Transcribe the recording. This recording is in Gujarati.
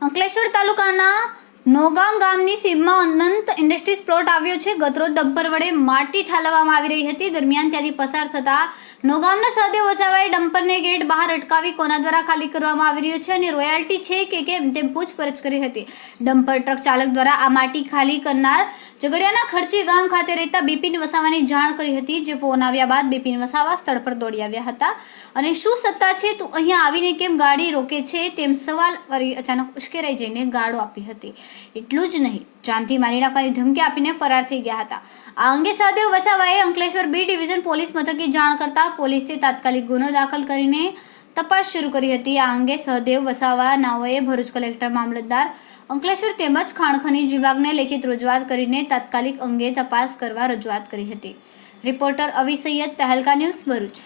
અંકલેશ્વર તાલુકાના નોગામ ગામની સીમમાં અનંત ઇન્ડસ્ટ્રીઝ પ્લોટ આવ્યો છે. ગતરોજ ડમ્પર વડે માટી ઠાલવવામાં આવી રહી હતી. દરમિયાન ત્યાંથી પસાર થતા નોગામના સદે વસાવાએ ડમ્પરને ગેટ બહાર અટકાવી કોના દ્વારા ખાલી કરવામાં આવી રહ્યો છે અને રોયલ્ટી છે કે કેમ તેમ પૂછપરછ કરી હતી. ડમ્પર ટ્રક ચાલક દ્વારા આ માટી ખાલી કરનાર ઝઘડિયાના ખર્ચી ગામ ખાતે રહેતા બિપિન વસાવાની જાણ કરી હતી, જે ફોન આવ્યા બાદ બિપિન વસાવા સ્થળ પર દોડી આવ્યા હતા. અને શું સત્તા છે? તું અહીંયા આવીને કેમ ગાડી રોકે છે? તેમ સવાલ કરી અચાનક ઉશ્કેરાઈ જઈને ગાળો આપી હતી. એટલું જ નહીં. જાનથી મારી નાખવાની ધમકી આપીને ફરાર થઈ ગયા હતા. આ અંગે સહદેવ વસાવાએ અંકલેશ્વર બી ડિવિઝન પોલીસ મથકે જાણ કરતા પોલીસે તાત્કાલિક ગુનો દાખલ કરીને તપાસ શરૂ કરી હતી. આ અંગે સહદેવ વસાવા, નાઓએ ભરૂચ કલેક્ટર મામલતદાર અંકલેશ્વર તેમજ ખાણ ખનીજ વિભાગને લેખિત રજૂઆત કરીને તાત્કાલિક અંગે તપાસ કરવા રજૂઆત કરી હતી. Reporter Avisaiyed Tehelka news Bharuch.